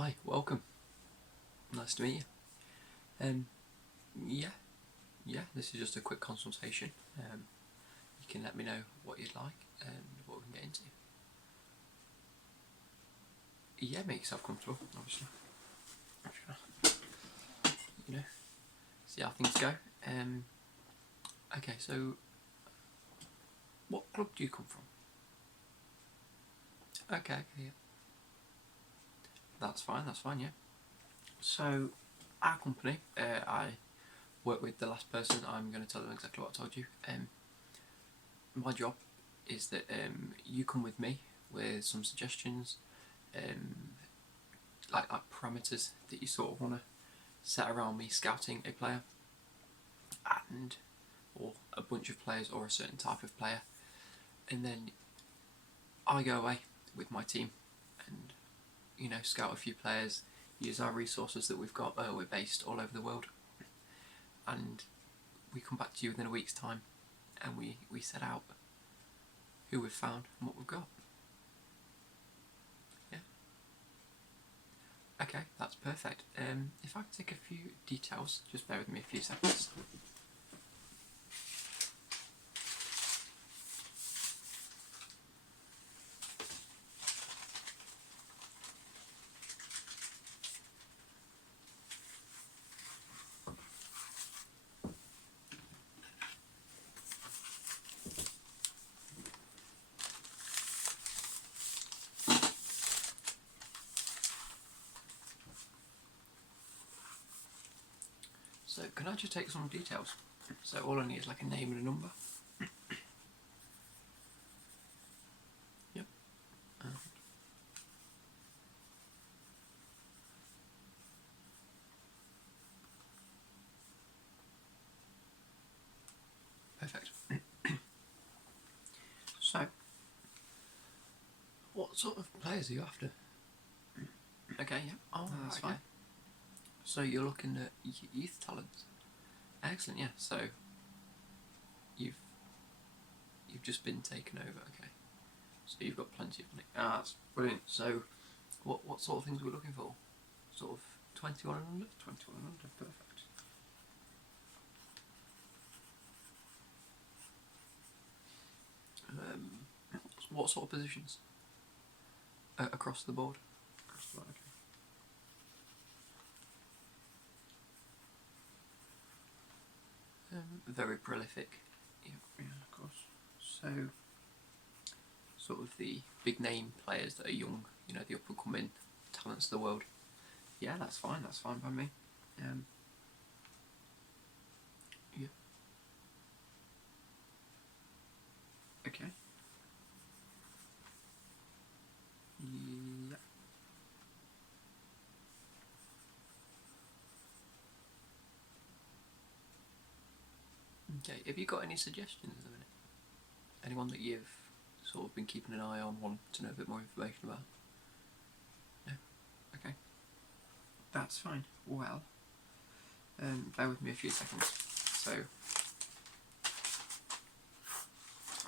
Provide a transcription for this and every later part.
Hi, welcome. Nice to meet you. Yeah, this is just a quick consultation. You can let me know what you'd like and what we can get into. Yeah, make yourself comfortable, obviously. I'm just gonna, see how things go. Okay, so what club do you come from? Okay, yeah. That's fine, yeah. So, our company, I work with the last person. I'm going to tell them exactly what I told you. My job is that you come with me with some suggestions, like parameters that you sort of want to set around me scouting a player, and or a bunch of players or a certain type of player, and then I go away with my team and scout a few players, use our resources that we've got. We're based all over the world, and we come back to you within a week's time, and we set out who we've found and what we've got. Yeah. Okay, that's perfect. If I could take a few details, just bear with me a few seconds. So can I just take some details? So all I need is like a name and a number. Yep. Perfect. So, what sort of players are you after? Okay, yeah. Oh, that's okay. Fine. So you're looking at youth talents. Excellent, yeah. So you've just been taken over, okay. So you've got plenty of money. Ah, that's brilliant. So what sort of things are we looking for? Sort of 21 and under? 21 and under, perfect. What sort of positions? Across the board? Across the board, okay. Very prolific. Yeah, of course. So, sort of the big name players that are young, the up and coming talents of the world. Yeah, that's fine by me. Yeah. Okay. Yeah. Okay, have you got any suggestions at the minute? Anyone that you've sort of been keeping an eye on, want to know a bit more information about? No? Okay. That's fine. Well, bear with me a few seconds. So,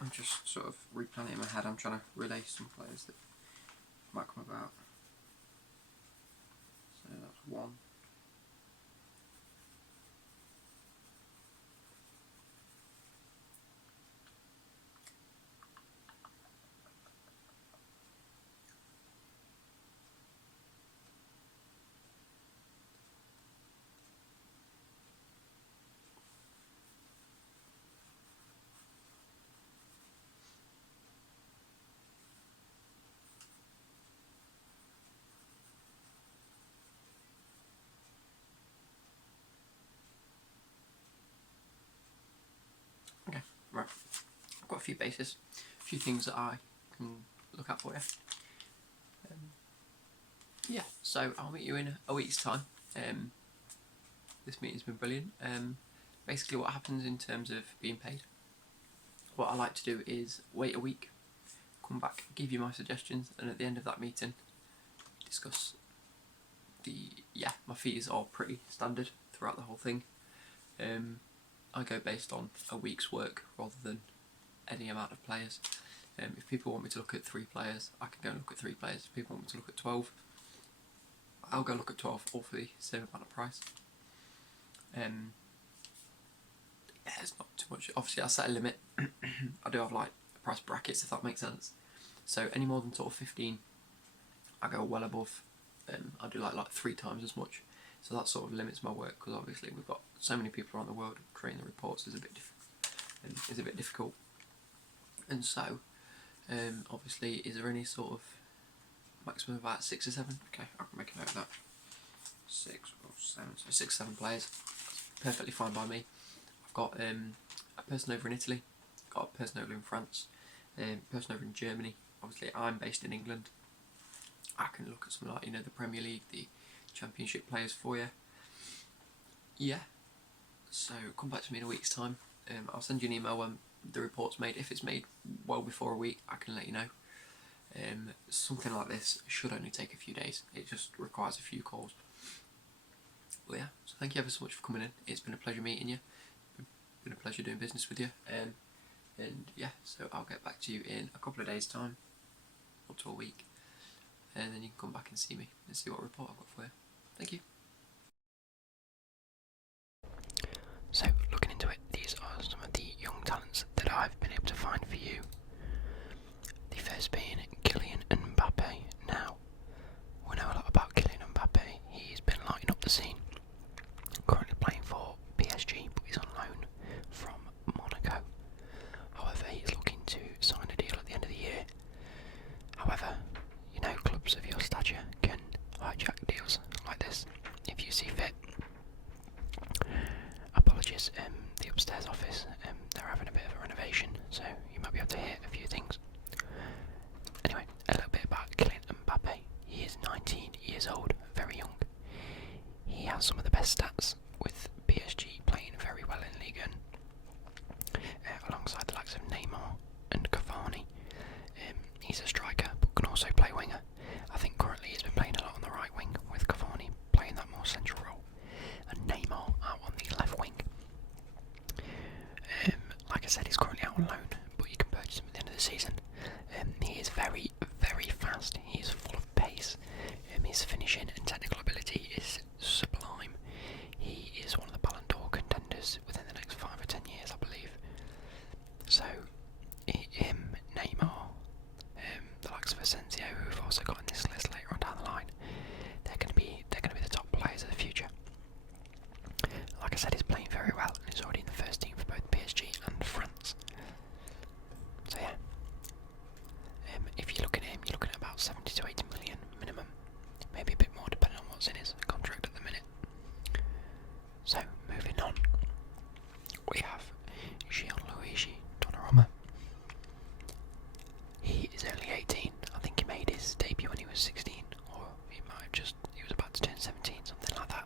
I'm just sort of replanning in my head. I'm trying to relay some players that might come about. So that's one. Okay, right. I've got a few bases, a few things that I can look at for you. Yeah, so I'll meet you in a week's time. This meeting's been brilliant. Basically what happens in terms of being paid, what I like to do is wait a week, come back, give you my suggestions, and at the end of that meeting, discuss my fees are pretty standard throughout the whole thing. I go based on a week's work rather than any amount of players. If people want me to look at 3 players, I can go and look at 3 players. If people want me to look at 12, I I'll go look at 12 all for the same amount of price. Yeah, it's not too much. Obviously, I set a limit. I do have like price brackets, if that makes sense. So any more than sort of 15, I go well above. I do like 3 times as much. So that sort of limits my work, because obviously we've got so many people around the world. Creating the reports is a bit difficult. And so, obviously, is there any sort of maximum of about 6 or 7? Okay, I can make a note of that. 6 or 7, so 6 or 7 players. That's perfectly fine by me. I've got a person over in Italy, got a person over in France, a person over in Germany. Obviously, I'm based in England. I can look at something like, the Premier League, the Championship players for you. Yeah. So come back to me in a week's time. I'll send you an email when the report's made. If it's made well before a week, I can let you know. Something like this should only take a few days. It just requires a few calls. But yeah, so thank you ever so much for coming in. It's been a pleasure meeting you. It's been a pleasure doing business with you. And yeah, so I'll get back to you in a couple of days' time, up to a week. And then you can come back and see me and see what report I've got for you. Thank you. So, looking into it, these are some of the young talents that I've been able to find for you. The first being Kylian Mbappe. Now, we know a lot about Kylian Mbappe. He's been lighting up the scene. Currently playing for PSG, but he's on loan from Monaco. However, he's looking to sign a deal at the end of the year. However, clubs of your stature can hijack deals like this if you see fit. Apologies, the upstairs office, they're having a bit of a renovation, so you might be able to hear a few things. Anyway, a little bit about Kylian Mbappe. He is 19 years old, very young. He has some of the best stats, with PSG playing very well in Ligue 1, alongside the likes of Neymar and Cavani. He's a striker, but can also play winger. I think currently he's been playing a lot on the right wing, with Cavani playing that more central role, and Neymar out on the left wing. Like I said, he's currently out on loan, but you can purchase him at the end of the season. He is very, very fast. He is full of pace. His finishing and technical ability is sublime. He is one of the Ballon d'Or contenders within the next 5 or 10 years, I believe. So, him, Neymar, the likes of Asensio, who we've also got in this list later on down the line, they're going to be the top players of the future. Like I said, he's playing very well and he's already in the first team for both PSG and France. So yeah, if you look at him, you're looking at about 70 to 80 million minimum, maybe a bit more depending on what's in his contract at the minute. So moving on, we have Gianluigi Donnarumma. He is only 18. I think he made his debut when he was 16, or he was about to turn 17, something like that.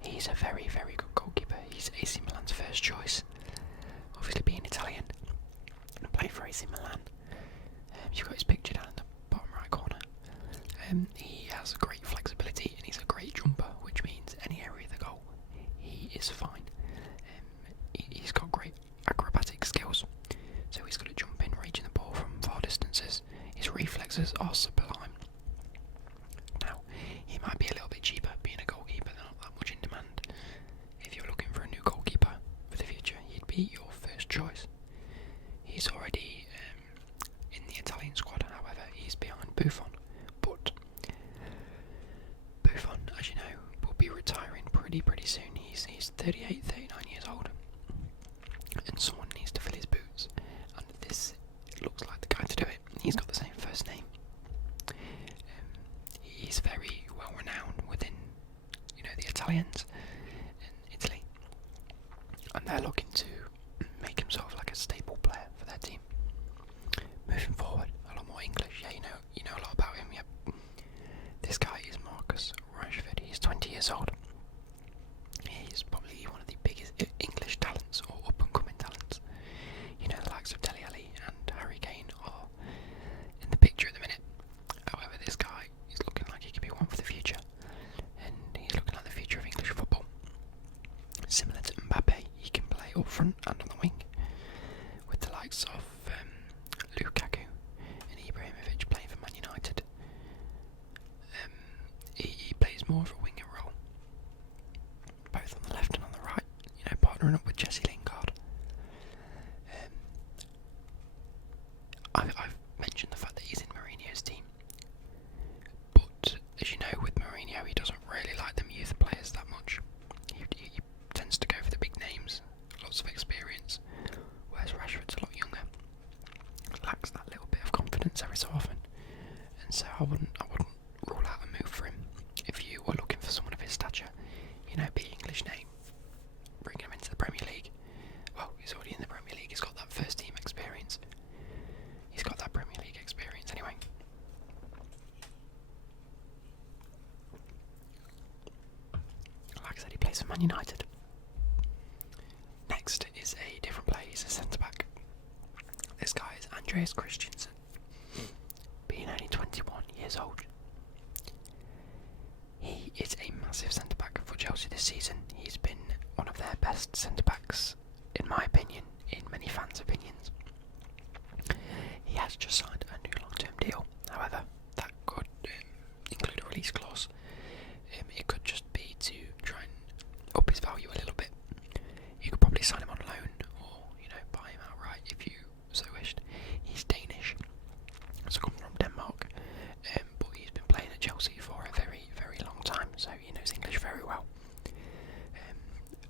He's a very, very good goalkeeper. He's AC Milan's first choice. Obviously being Italian, played for AC Milan. You've got his picture down in the bottom right corner. He has great flexibility and he's a great jumper, which means any area of the goal, he is fine. He's got great acrobatic skills, so he's good at jumping, reaching the ball from far distances. His reflexes are sublime. Now, he might be a little bit cheaper, being a goalkeeper, they're not that much in demand. If you're looking for a new goalkeeper for the future, he'd be your first choice. He's already in the Italian squad, however, he's behind Buffon. But Buffon, as you know, will be retiring pretty soon. He's 38, 39 years old, and someone needs to fill his boots, and this looks like the guy to do it. He's got the same first name. He's very well renowned within, the Italians in Italy, and they're looking to make him sort of like a staple player for their team. Moving forward, a lot more English. Yeah, you know a lot about him. Yep. This guy is Marcus Rashford. He's 20 years old. He's probably one of the biggest English talents, or up-and-coming talents. The likes of Dele Alli and Harry Kane are in the picture at the minute. However, this guy is looking like he could be one for the future, and he's looking like the future of English football. Similar to Mbappe, he can play up front wouldn't rule out a move for him if you were looking for someone of his stature. You know, big English name, bring him into the Premier League. Well, he's already in the Premier League. He's got that first team experience. He's got that Premier League experience anyway. Like I said, he plays for Man United. Next is a different player. He's a centre back. This guy is Andreas Christensen, being only 21 years old. He is a massive centre back for Chelsea this season. He's been one of their best centre backs, in my opinion, in many fans' opinions. He has just signed a new long-term deal. However, that could include a release clause. It could just be to try and up his value a little bit. You could probably sign him on loan, or buy him outright if you so wished. He's Danish, so come from Denmark, but he's been playing at Chelsea for a very, very long time, so he knows English very well.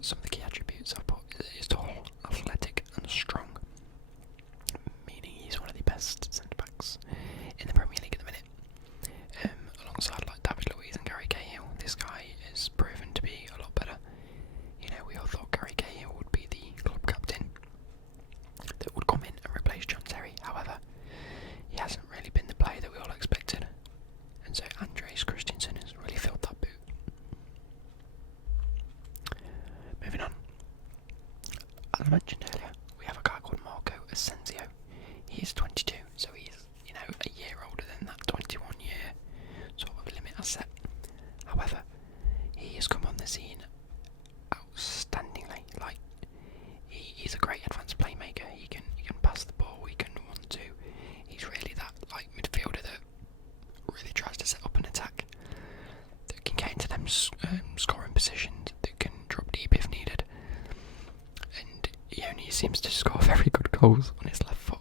Some of the key attributes I've put is tall, athletic, and strong, meaning he's one of the best centre backs in the Premier League at the minute. Alongside like David Luiz and Gary Cahill, this guy is proven to be a lot better. We all thought Gary Cahill would be the club captain that would come in and replace John Terry. However, he hasn't really been the player that we all expected, and so Andreas Christensen has really filled that boot. Moving on, as I mentioned earlier, we have a guy called Marco Asensio. He is 22, so he's a year older than that 21-year sort of limit I set. However, he has come on the scene outstandingly. Like, he's a great advanced playmaker. He can pass the ball. He can 1-2. He's really that midfielder that really tries to set up an attack, that can get into them scoring positions, that can drop deep if needed, and he only seems to score very good goals on his left foot.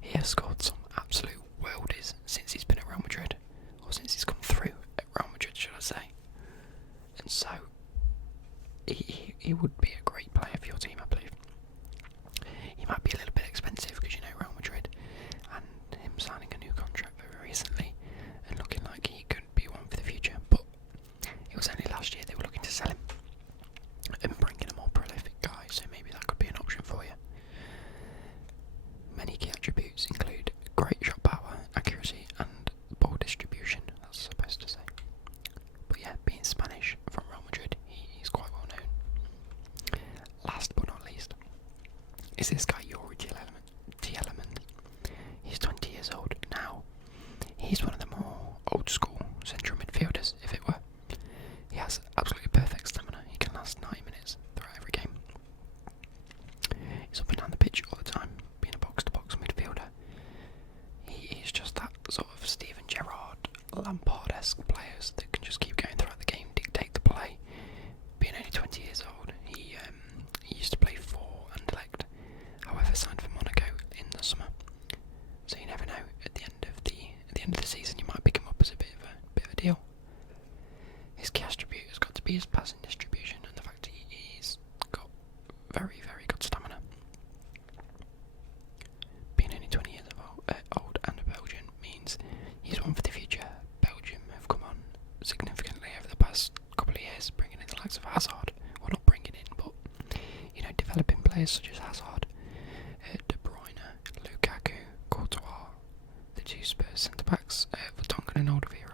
He has scored some absolute worldies since he's been at Real Madrid, or since he's come through at Real Madrid, should I say. And so he would be a great player for your team, I believe. He might be a little bit expensive because Real Madrid, and him signing a new contract very recently and looking like he could be one for the future, but it was only last year they were looking to sell him and bring in a more prolific guy, so maybe that could be an option for you. Many key attributes include great shot power, accuracy, and ball distribution, that's supposed to say. But yeah, being Spanish from Real Madrid, he's quite well known. Last but not least is this guy, Youri Tielemans. He's 20 years old now. He's one of the more old school central midfielders, if it were. He has absolutely perfect stamina. He can last 90 minutes throughout every game. He's up and down the pitch all the time, being a box-to-box midfielder. He is just that sort of Steven Gerrard, Lampard-esque players that can just keep going throughout the game, dictate the play. Being only 20 years old, he used to play for Anderlecht, however signed for Monaco in the summer. So you never know, at the end of the season you might pick him up as a bit of a deal. His key attribute has got to be his passing distribution and the fact that he's got very, very good stamina. Being only 20 years old and a Belgian means he's one for the future. Belgium have come on significantly over the past couple of years, bringing in the likes of Hazard. Well, not bringing in, but developing players such as Hazard, De Bruyne, Lukaku, Courtois, the two Spurs centre backs, Vertonghen and Alderweireld.